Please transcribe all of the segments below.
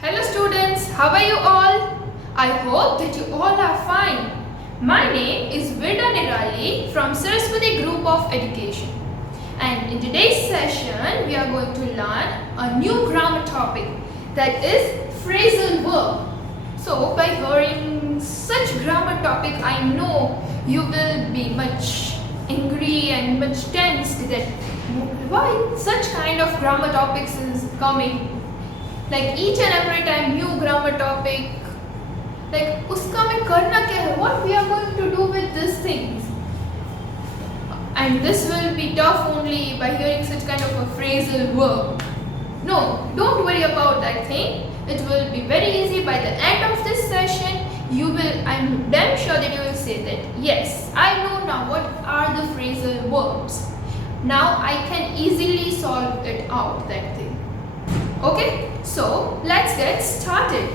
Hello students, how are you all? I hope that you all are fine. My name is Vida Nirali from Saraswati Group of Education. And in today's session, we are going to learn a new grammar topic that is phrasal verb. So by hearing such grammar topic, I know you will be much angry and much tensed that why such kind of grammar topics is coming. Like each and every time new grammar topic, like uska mein karna kya hai, what we are going to do with these things. And this will be tough only by hearing such kind of a phrasal verb. No, don't worry about that thing. It will be very easy. By the end of this session, I'm damn sure that you will say that yes, I know now what are the phrasal verbs. Now I can easily solve it out, that thing. Okay, so let's get started.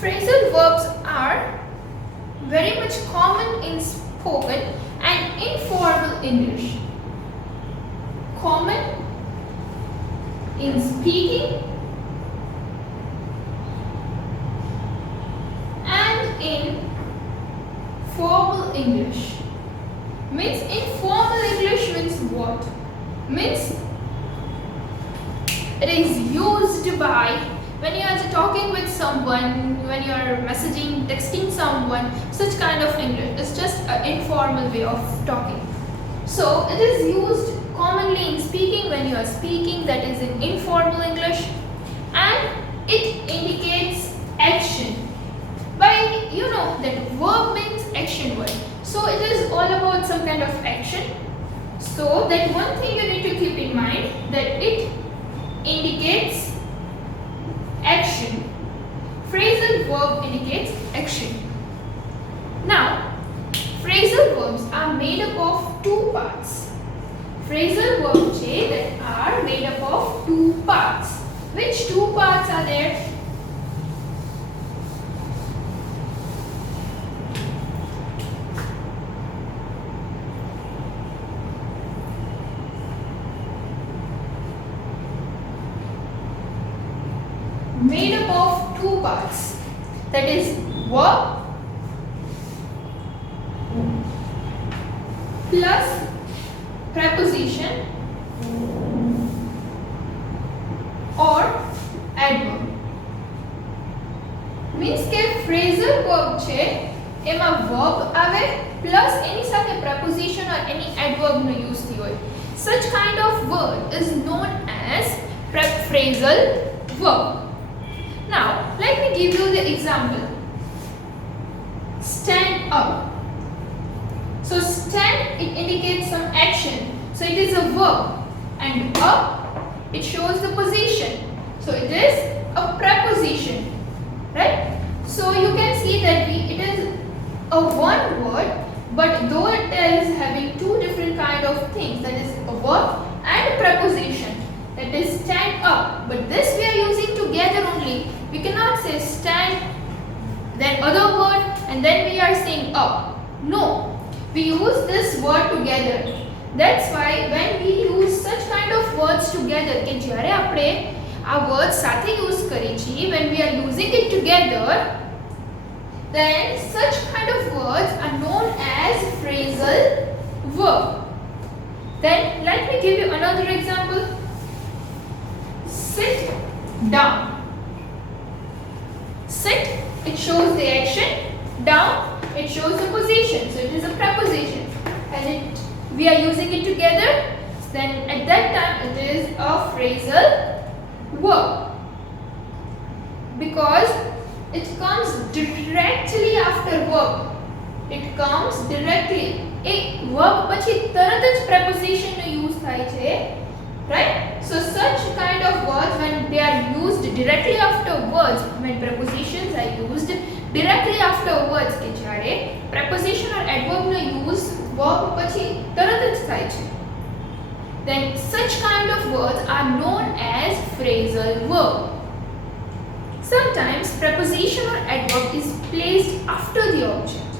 Phrasal verbs are very much common in spoken and informal English. Common in speaking and in formal English. Means informal English means what? Means it is used by when you are talking with someone, when you are messaging, texting someone, such kind of English. It's just an informal way of talking. So it is used commonly in speaking when you are speaking, that is in informal English, and it indicates action. By that verb means action word. So it is all about some kind of action. So that one thing you need to keep in mind, that it indicates action. Phrasal verb indicates action. Now, phrasal verbs are made up of two parts. Phrasal verbs that are made up of two parts. Which two parts are there? Made up of two parts, that is verb plus preposition or adverb. Means કે phrasal verb છે એમાં verb આવે plus એની સાથે preposition or any adverb no use થયો હોય. Such kind of word is known as phrasal verb. Now, let me give you the example. Stand up. So, stand, it indicates some action. So, it is a verb. And up, it shows the position. So, it is a preposition. Right? So, you can see that it is a one word, but though it is having two different kind of things, that is a verb and a preposition. That is stand up. But this we are using together only. We cannot say stand, then other word, and then we are saying up. No, we use this word together. That's why when we use such kind of words together, કે જ્યારે આપણે આ words સાથે use કરીએ છીએ, when we are using it together, then such kind of words are known as phrasal verb. Then let me give you another example. Sit down. Sit, it shows the action. Down, it shows the position. So it is a preposition. And we are using it together. Then at that time it is a phrasal verb. Because it comes directly after verb. It comes directly. A verb પછી તરત જ preposition નો use થાય છે. Right? So such kind of words, when they are used directly after words, when prepositions are used directly after words, કે જ્યારે preposition or adverb no use verb પછી તરત જ થાય છે, then such kind of words are known as phrasal verb. Sometimes preposition or adverb is placed after the object.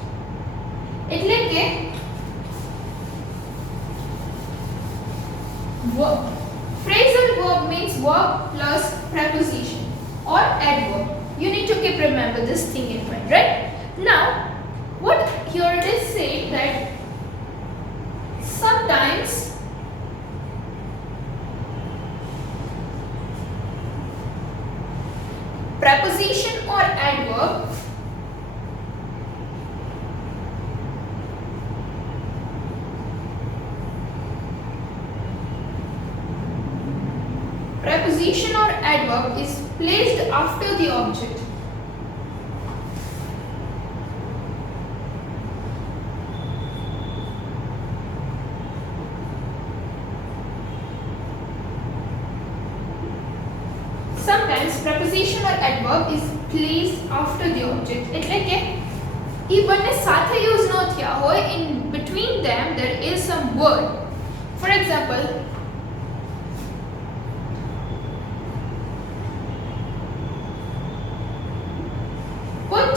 એટલે કે phrasal verb means verb plus preposition. or adverb. You need to keep remember this thing in mind, right? Now, what here it is saying that sometimes preposition or adverb is placed after the object. Sometimes preposition or adverb is placed after the object. એટલે કે એ બંને સાથે use ન થયા હોય, in between them there is some word. For example, put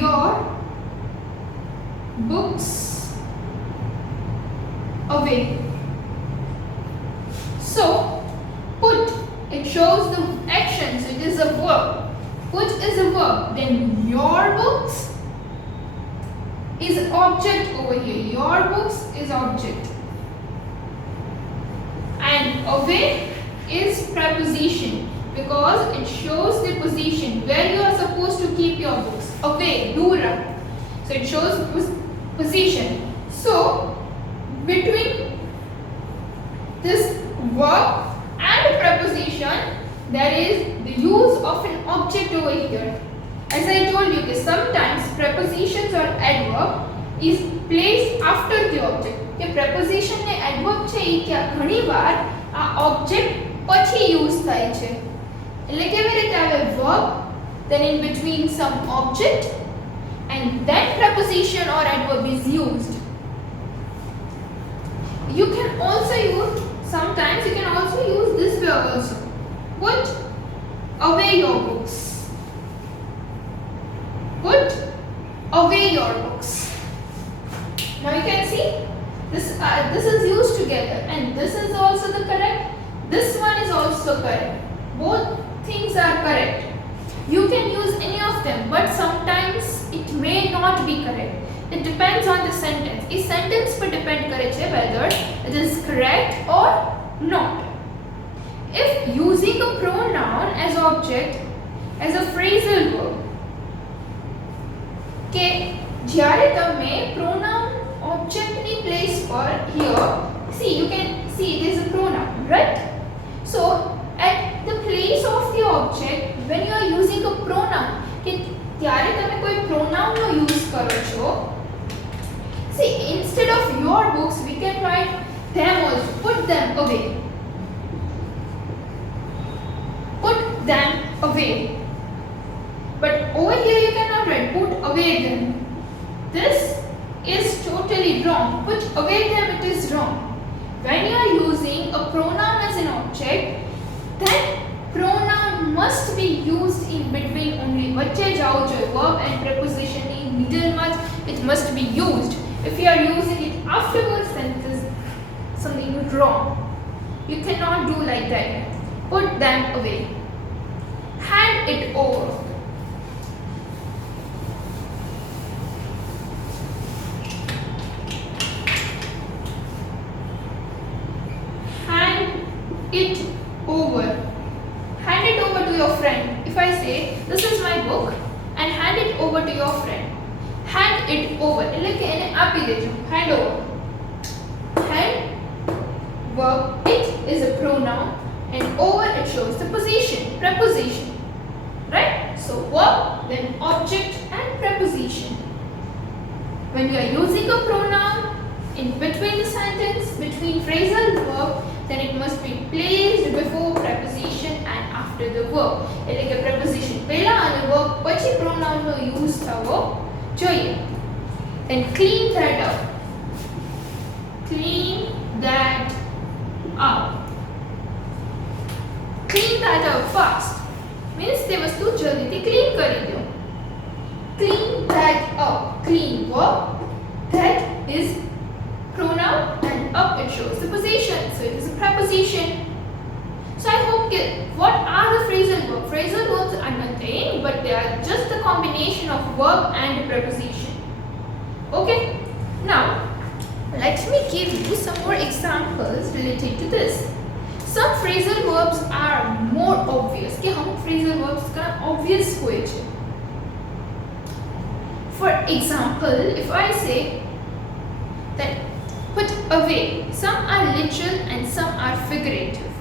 your books away. So put, it shows the action, so it is a verb. Put is a verb, then your books is object over here. Your books is object, and away is preposition because it shows the position where you are supposed to keep your books. Away, dura, so it shows position. So between this verb and preposition there is the use of an object over here. As I told you, sometimes prepositions or adverb is placed after the object. કે preposition ને adverb છે એ કે ઘણીવાર આ object પછી use થાય છે. એટલે કેવી રીતે આવે? verb, then in between some object, and then preposition or adverb is used. You can also use, sometimes you can also use this way also. Put away your books. Put away your books. Now you can see this is used together, and this is also the correct. This one is also correct. Both things are correct. You can use any of them, but sometimes it may not be correct. It depends on the sentence. This sentence पर depend करे छे whether it is correct or not. If using a pronoun as object, as a phrasal verb, કે જ્યારે તમે pronoun object ની place પર here, see you can see it is a pronoun, right? So at the place of the object, when you are using a pronoun, કે ત્યારે તમે કોઈ pronoun નો use કરો છો, see instead of your books we can write them also. Put them away. Put them away. But over here you cannot write put away them. This is totally wrong. Put away them, it is wrong. When you are using a pronoun as an object, then pronoun must be used in between only. વચ્ચે જાઓ જોઈએ verb and preposition in middle માં it must be used. If you are using it afterwards, then it is something wrong. You cannot do like that. Put them away. Hand it over. Hand it over. Hand it over to your friend. If I say, this is my book, and hand it over to your friend. Hand it over. એટલે કે એને આપી દેજો. Hand over. Hand, verb, it is a pronoun, and over it shows the position, preposition. Right? So verb, then object and preposition. When you are using a pronoun in between the sentence, between phrasal verb, then it must be placed before preposition and after the verb. એટલે કે preposition પહેલા અને verb પછી pronoun નો use થવો જોઈએ. Then clean that up. Clean that up. Clean that up fast. Means તે વસ્તુ જલ્દીથી clean કરી દો. Clean that up. Clean verb. That is pronoun, and up it shows the position. So it is a preposition. So I hope कि what are the phrasal verbs? Phrasal verbs are nothing but they are just a combination of verb and preposition. Okay, now let me give you some more examples related to this. Some phrasal verbs are more obvious कि हम phrasal verbs का obvious होए छे. For example, if I say that put away, some are literal and some are figurative.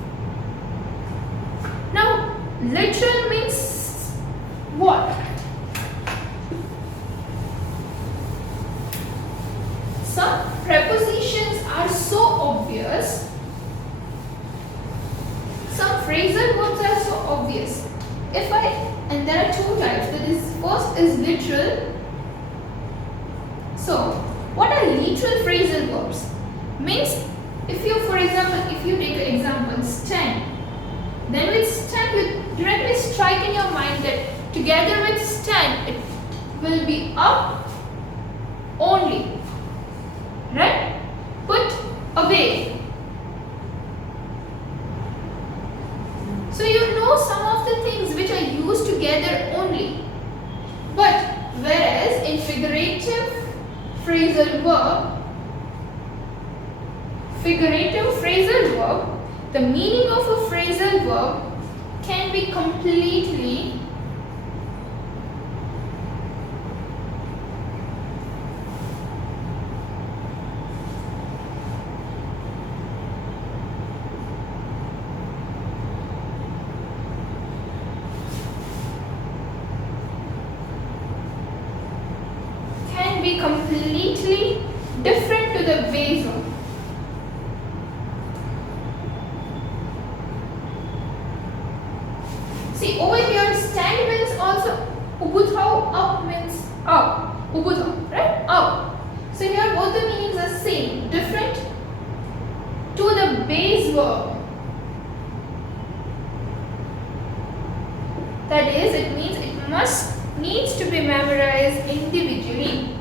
Now, literal means what? Some prepositions are so obvious. Some phrasal verbs are so obvious. And there are two types. That is, first is literal. So, what are literal phrasal verbs? Means, if you, for example, if you take an example, stand. Then with stand, you directly strike in your mind that together with stand, it will be up only. Right? Put away. So you know some of the things which are used together only. But whereas in figurative phrasal verb, the meaning of a phrasal verb can be completely different to the base verb. See, over here stand means also ubu thau, up means up, ubu thau, right? Up. So here both the meanings are same, different to the base verb. That is, it means it needs to be memorized individually.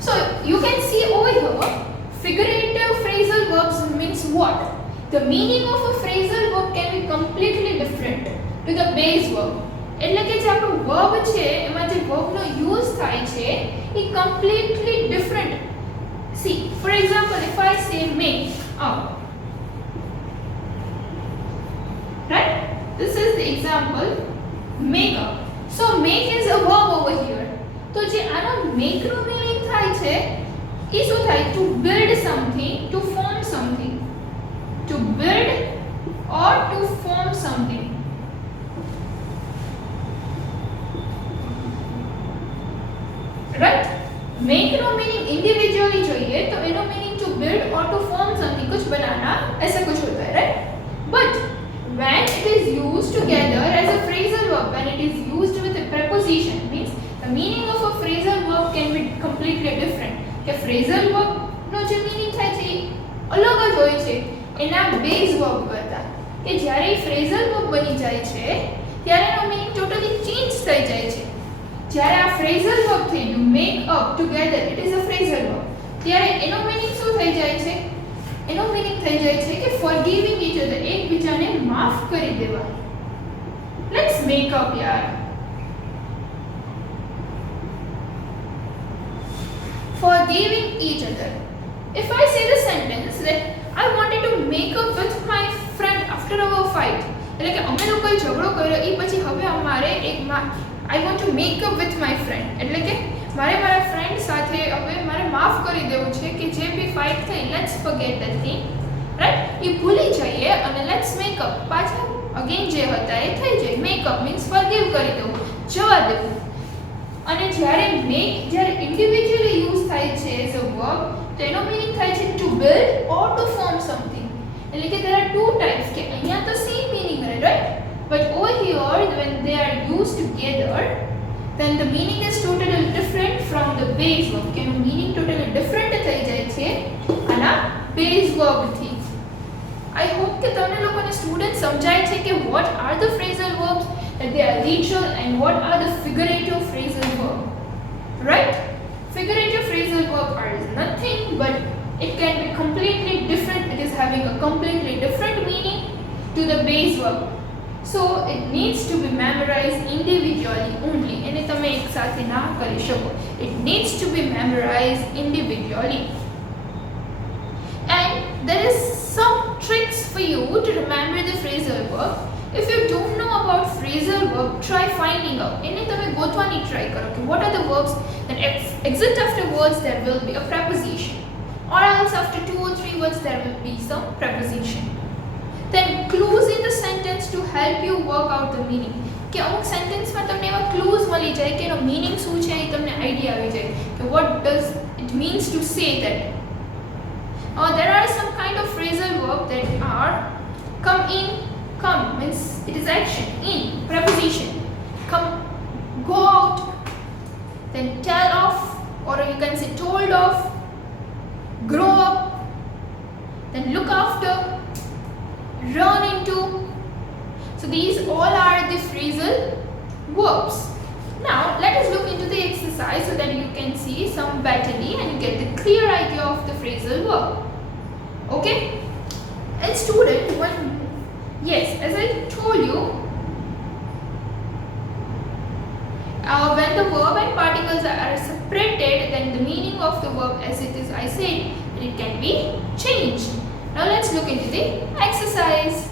So you can see over here, figurative phrasal verbs means what? The meaning of a phrasal verb can be completely different to the base verb. એટલે કે જે આપણો verb છે એમાં જે verb નો use થાય છે એ completely different. See, for example, if I say make up, right? This is the example, make up. So make is a verb over here. તો જે આનો make નો meaning થાય છે એ શું થાય? To build something, to form something. To build or to form something. Right? Make no meaning individually चाहिए तो इनो meaning to build or to form something, कुछ बनाना ऐसा कुछ होता है, right? But when it is used together as a phrasal verb, when it is used with a preposition, means the meaning of a phrasal verb can be completely different. કે phrasal verb નો જે meaning થાય છે અલગ જ હોય છે એના base verb કરતા. કે જ્યારે phrasal verb બની જાય છે ત્યારે એનો meaning totally change થઈ જાય છે. જ્યારે આ phrasal verb થઈ ગયું make up together, it is a phrasal verb. ત્યારે એનો meaning શું થઈ જાય છે? એનો meaning થઈ જાય છે કે forgiving each other, એકબીજાને માફ કરી દેવા. Let's make up yaar. Forgiving each other. If I say the sentence that I wanted to make up with my friend after our fight, એટલે કે અમે લોકોએ ઝઘડો કર્યો એ પછી હવે અમારે I want to make up with my friend, એટલે કે મારે મારા ફ્રેન્ડ સાથે હવે મારે માફ કરી દેવું છે કે જે બી ફાઇટ થઈ, let's forget that thing, right? એ ભૂલી જઈએ અને let's make up, પાછા અગેન જે હતા એ થઈ જાય. make up means forgive કરી દેવું, જવા દેવું. અને જ્યારે ઇન્ડિવિડ્યુઅલી યુઝ થાય છે એઝ અ વર્બ તો એનો મીનિંગ થાય છે to build or to form something. એટલે કે there are two types કે અહીંયા તો સેમ મીનિંગ રહે, right? But over here when they are used together then the meaning is totally different from the base verb. કે એનું meaning totally different થઈ જાય છે આના base verb થી. I hope કે તમને લોકોને સ્ટુડન્ટ સમજાય છે કે what are the phrasal verbs, that they are literal, and what are the figurative phrasal verbs. Right? Figurative phrasal verb are nothing but it can be completely different. It is having a completely different meaning to the base verb. So it needs to be memorized individually only. એને તમે એક સાથે ના કરી શકો. It needs to be memorized individually. And there is some tricks for you to remember the phrasal verb. If you don't know about phrasal verb, try finding out. એને તમે ગોતવાની try કરો કે what are the verbs that exist after words there will be a preposition, or else after 2 or 3 words there will be some preposition. Then clues in the sentence to help you work out the meaning. કે અમુક સેન્ટેન્સમાં તમને એવા clues મળી જાય કે એનો meaning શું છે એ તમને આઈડિયા આવી જાય કે what does it means to say that. There are some kind of phrasal verb that are come in. Come means it is action. In, preposition. Come, go out. Then tell off, or you can say told off. Grow up. Then look after. Run into. So these all are the phrasal verbs. Now let us look into the exercise so that you can see some battery and you get the clear idea of the phrasal verb. Okay? And student, yes, as I told you, when the verb and particles are separated, then the meaning of the verb as it is, I said, it can be changed. Now let's look into the exercise.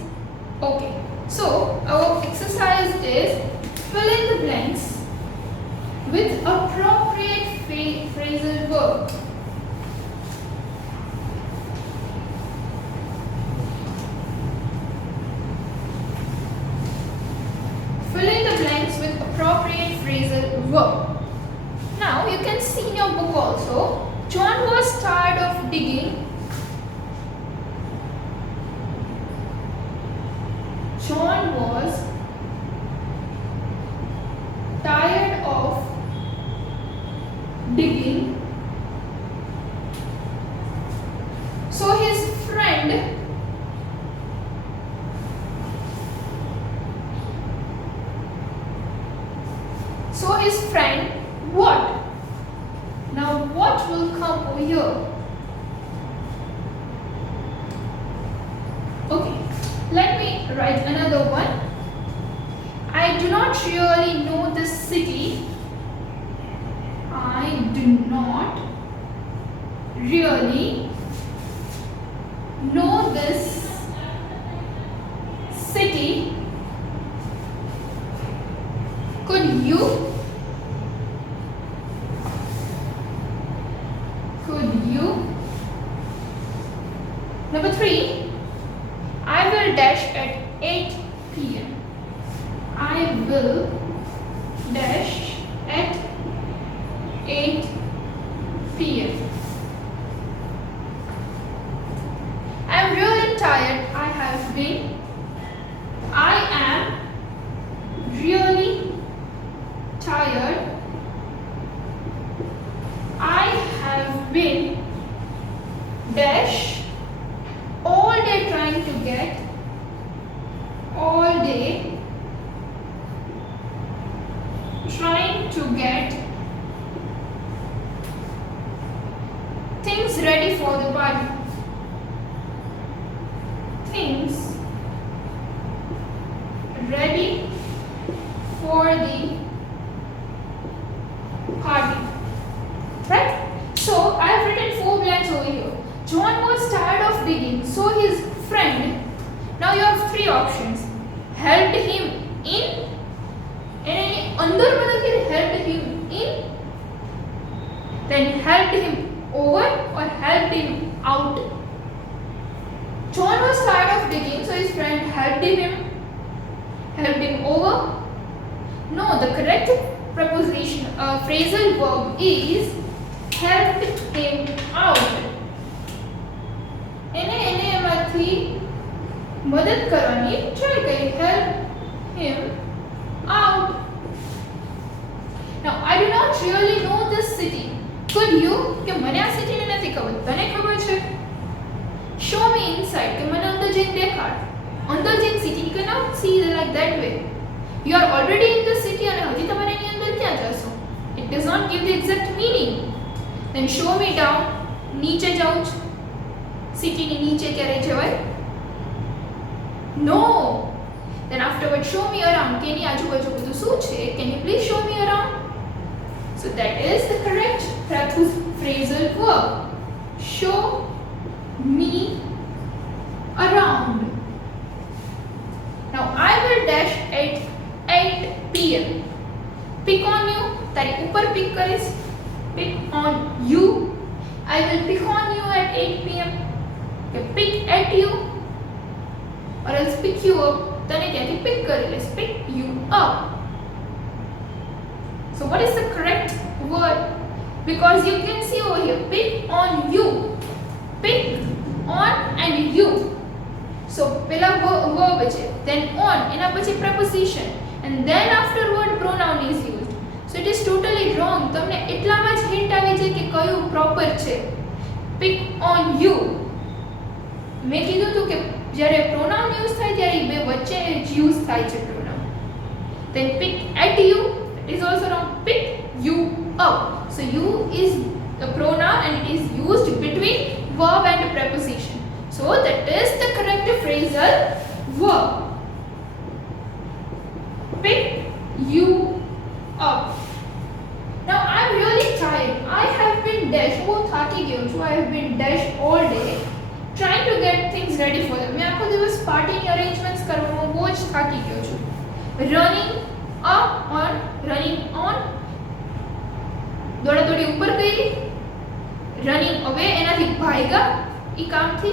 Okay, so our exercise is fill in the blanks with appropriate phrasal verb. Fill in the blanks with appropriate phrasal verb. Now you can see in your book also, John was tired of digging. John was tired of digging. So his friend what? Now what will come over here? Okay, let me write another one. I do not really know this city. I do not really know this city. Could you? Number 3, I will dash at 8 p.m. I will dash at 8 p.m. I am really tired. I am really tired. I have been dash all day trying to get things ready for the party. Things ready for the party. Right? So I have written 4 blanks over here. John was tired of digging, so his friend, now you have 3 options, helped him in, and under helped him in, then helped him over, or helped him out. John was tired of digging, so his friend helped him over. No, the correct preposition, phrasal verb is helped him out. એને એમાંથી મદદ કરવાની try કરી, help him out. Now I do not really know this city. Could you? કે મને આ સિટીને નથી ખબર, તને ખબર છે? show me inside કે મને અંદર જઈને દેખાડ. અંદર જઈને city you cannot see it like that way. You are already in the city અને હજી તમારે એની અંદર ક્યાં જશો? It does not give the exact meaning. Then show me down, નીચે જાઉં છું. City ની નીચે ક્યારે જવાય? No. Then afterward show me around. કે એની આજુબાજુ બધું શું છે? Can you please show me around? So that is the correct phrasal verb. Show me around. Now I will dash at 8 p.m. Pick on you. તારી ઉપર pick કરીશ. Pick on you. I will pick on you at 8 p.m. Pick at you or else pick you up. તને ત્યાંથી pick કરી લઈશ. Pick you up. So what is the correct word? Because you can see over here, pick on you. Pick on and you. So pela verb છે, then on એના પછી preposition and then afterward pronoun is used. So it is totally wrong. તમને એટલામાં જ hint આવી જાય કે કયું proper છે. Pick on you. મેં કીધું હતું કે જ્યારે pronoun use થાય ત્યારે બે વચ્ચે use થાય છે pronoun. Then pick at you, it is also wrong. Pick you up. So you is the pronoun and it is used between verb and preposition. So that is the correct phrasal verb. Pick you up. Now I am really tired. I have been dashed. Oh, થાકી ગયો છું. I have been dashed all day trying to get things ready for them. મેં આખો દિવસ પાર્ટીની arrangements કરવામાં બહુ જ થાકી ગયો છું. Running up on, running on. દોડાદોડી ઉપર ગઈ. Running away એનાથી ભાગ્યા ઈ કામથી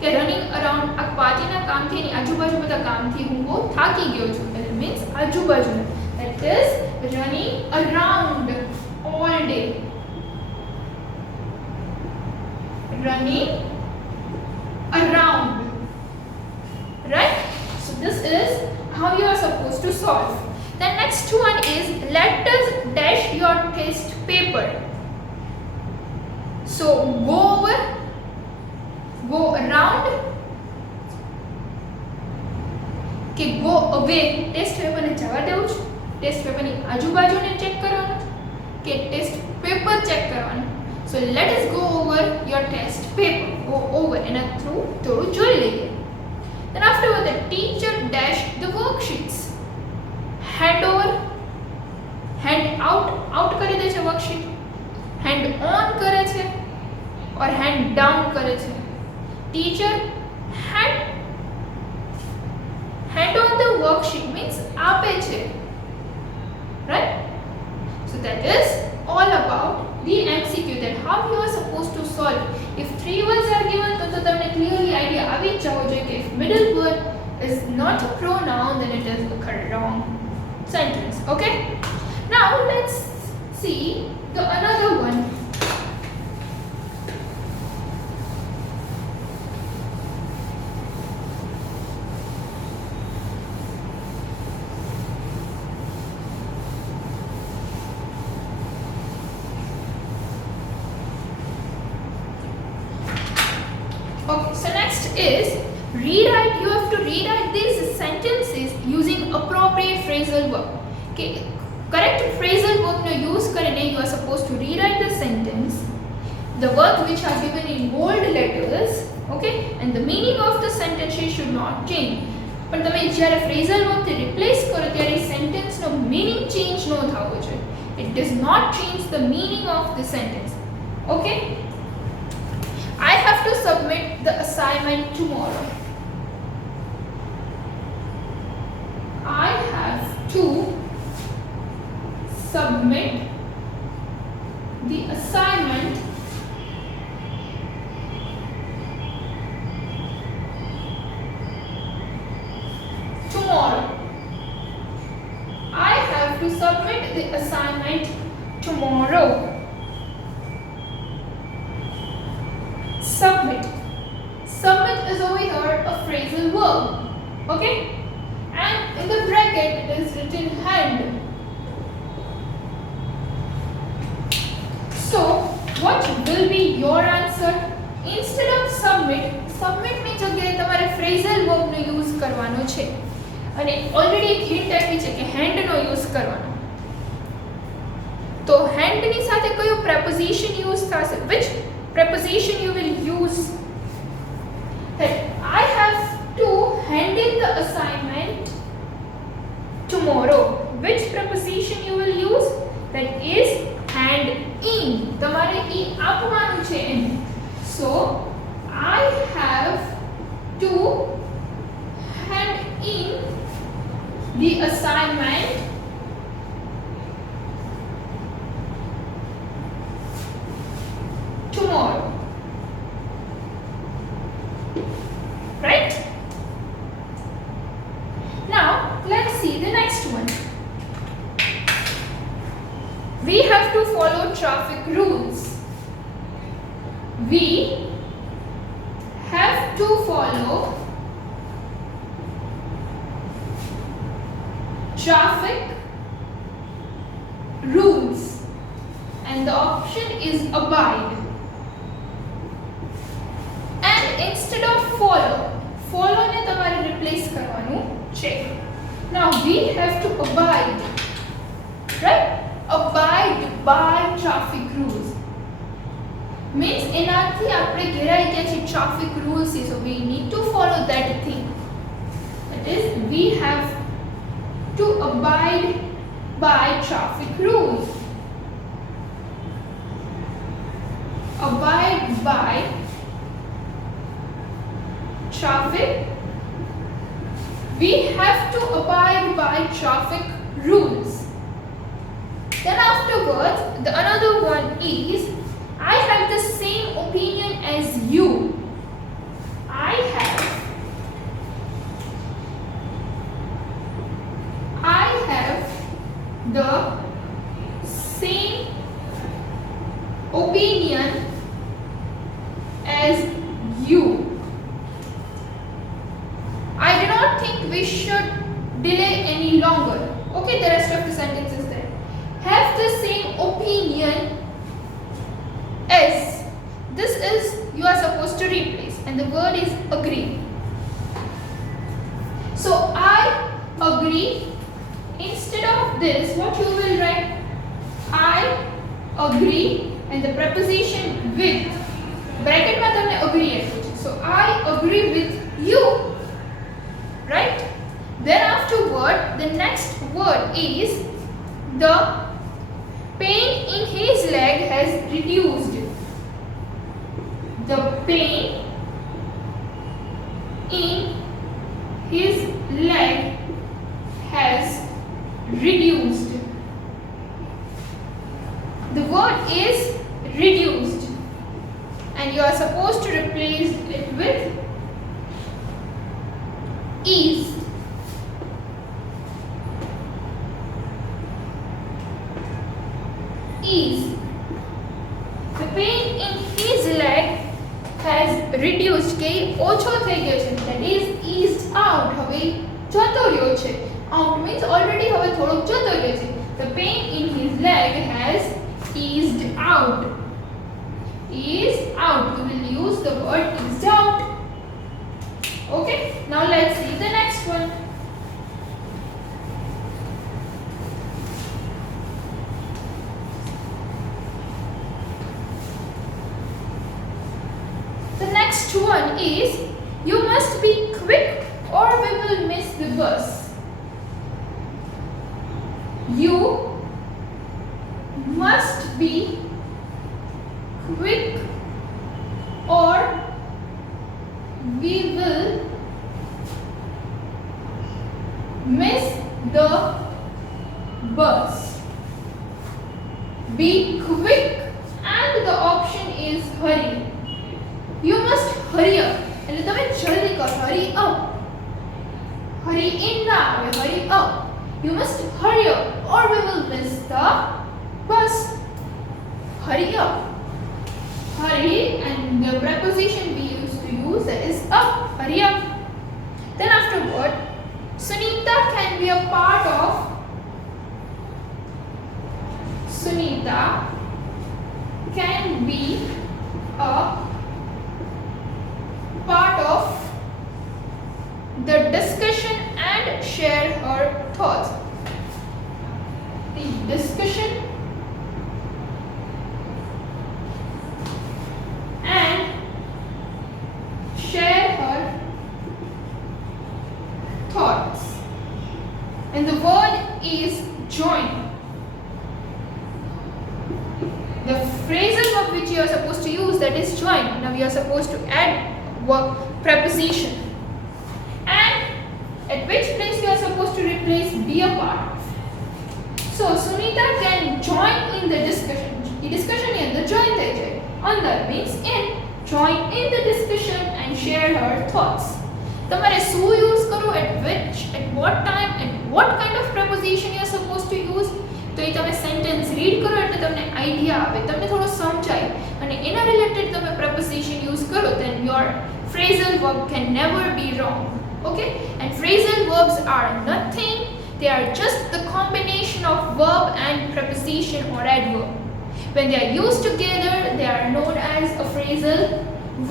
કે રનિંગ અરાઉન્ડ આ પાર્ટીના કામથી એની આજુબાજુ બધા કામથી હું બહુ થાકી ગયો છું. That means આજુબાજુ. That is running around all day. Running around. Right? So this is how you are supposed to solve. The next one is let us dash your test paper. So go over, go around કે go away. Test પેપરને જવા દેવું છે, test પેપરની આજુબાજુને check કરવાનું કે test paper check કરવાનું. So let us go over your test paper. Go over એના through થોડું જોઈ લઈએ. Then afterward the teacher dashed the worksheets. Hand over, hand out, out કરી દે છે વર્કશીટ. hand on કરે છે or hand down કરે છે. Teacher hand on the worksheet means આપે છે. Right? So that is all about the MCQ, that how you are supposed to solve. If 3 words are given તો તમને clearly idea આવી જ જવો જોઈએ કે if middle word is not a pronoun then it is a wrong sentence. Okay? Now let's see the another one. Okay, so next is rewrite. You have to rewrite these sentences using appropriate phrasal verb. Okay, correct phrasal verb no use કરીને you are supposed to rewrite the sentence. The words which are given in bold letters, okay, and the meaning of the sentences should not change. પણ તમે જ્યારે phrasal verb થી replace કરો ત્યારે sentence નો meaning change ન થવો જોઈએ. It does not change the meaning of the sentence. Okay? I have to submit the assignment tomorrow. I have to submit the assignment tomorrow. I have to submit the assignment tomorrow. Submit. Submit is over here a phrasal verb. Okay? And in the bracket it is written hand. So, what will be your answer? Instead of submit, સબમિટની જગ્યાએ તમારે phrasal વર્બનો use કરવાનો છે અને already એક hint આપી છે કે હેન્ડનો use કરવાનો. તો હેન્ડની સાથે કયું preposition યુઝ થશે? which preposition you will use? that I have to handle the assignment tomorrow. which preposition you will use? that is hand in. તમારે ઈ આપવાનું છે એને. so I have to hand in the assignment tomorrow. Right? Now let's see the next one. We have to follow traffic rules. We have to follow traffic rules and the option is abide. And instead of follow ને તમારે replace કરવાનું છે. Now we have to abide, right? abide by traffic rules means એનાથી આપણે ઘેરાઈ ગયા છે. traffic rules is so we need to follow that thing. That is we have to abide by traffic rules. Abide by traffic. We have to abide by traffic rules. Then afterwards, the another one is I have the same opinion as you. I have the same opinion as you. I do not think we should delay any longer. Okay, the rest of the sentence is there. Have the same opinion as. This is you are supposed to replace and the word is agree. So I agree. Instead of this, what you will write? I agree and the preposition with. Bracket માં તમને agree આપ્યું છે. So I agree with you. Right? Then afterward, the next word is the pain in his leg has reduced. The pain in his leg has reduced. The word is reduced and you are supposed to replace it with ease. Ease. The pain in his leg has reduced. કે ઓછો થઈ ગયો છે. That is eased out. હવે જતો રહ્યો છે. Out means already હવે થોડોક જતો રહ્યો છે. The pain in his leg has eased out. Eased out. We will use the word eased out. Okay. Now let's see the next one. The next one is you must be quick or we will miss the bus. You must be quick or we will miss the bus. Be quick and the option is hurry. You must hurry up. એટલે તમે જલ્દી કરો. Hurry up. Hurry in ના આવે. Hurry up. You must hurry up or we will miss the bus. Hurry up. Hurry and the preposition we used to use is up. Hurry up. Then afterward, Sunita can be a part of. Sunita can be a the discussion and share her thoughts. The discussion and share her thoughts. And the word is join. The phrasal verb which you are supposed to use, that is join. Now you are supposed to add verb preposition. And at which place you are supposed to replace be a part of. So Sunita can join in the discussion. The discussion in the join thai jai. Under means in. Join in the discussion and share her thoughts. તમારે શું use કરો, at which, at what time, and what kind of preposition you are supposed to use. તો એ તમે sentence read કરો એટલે તમને idea આવે, તમને થોડો સમજાય અને એના રિલેટેડ તમે preposition યુઝ કરો, then your phrasal verb can never be wrong. Okay? And phrasal verbs are nothing. They are just the combination of verb and preposition or adverb. When they are used together, they are known as a phrasal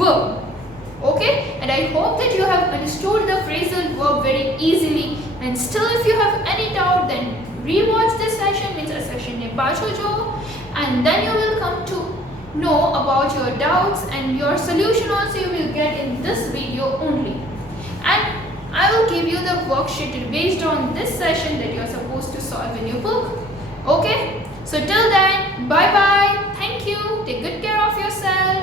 verb. Okay? And I hope that you have understood the phrasal verb very easily. And still, if you have any doubt, then rewatch this session, means a session ne pacho jo, and then you will come to know about your doubts, and your solution also you will get in this video only. And I will give you the worksheet based on this session that you are supposed to solve in your book. Okay? So till then, bye bye. Thank you. Take good care of yourself.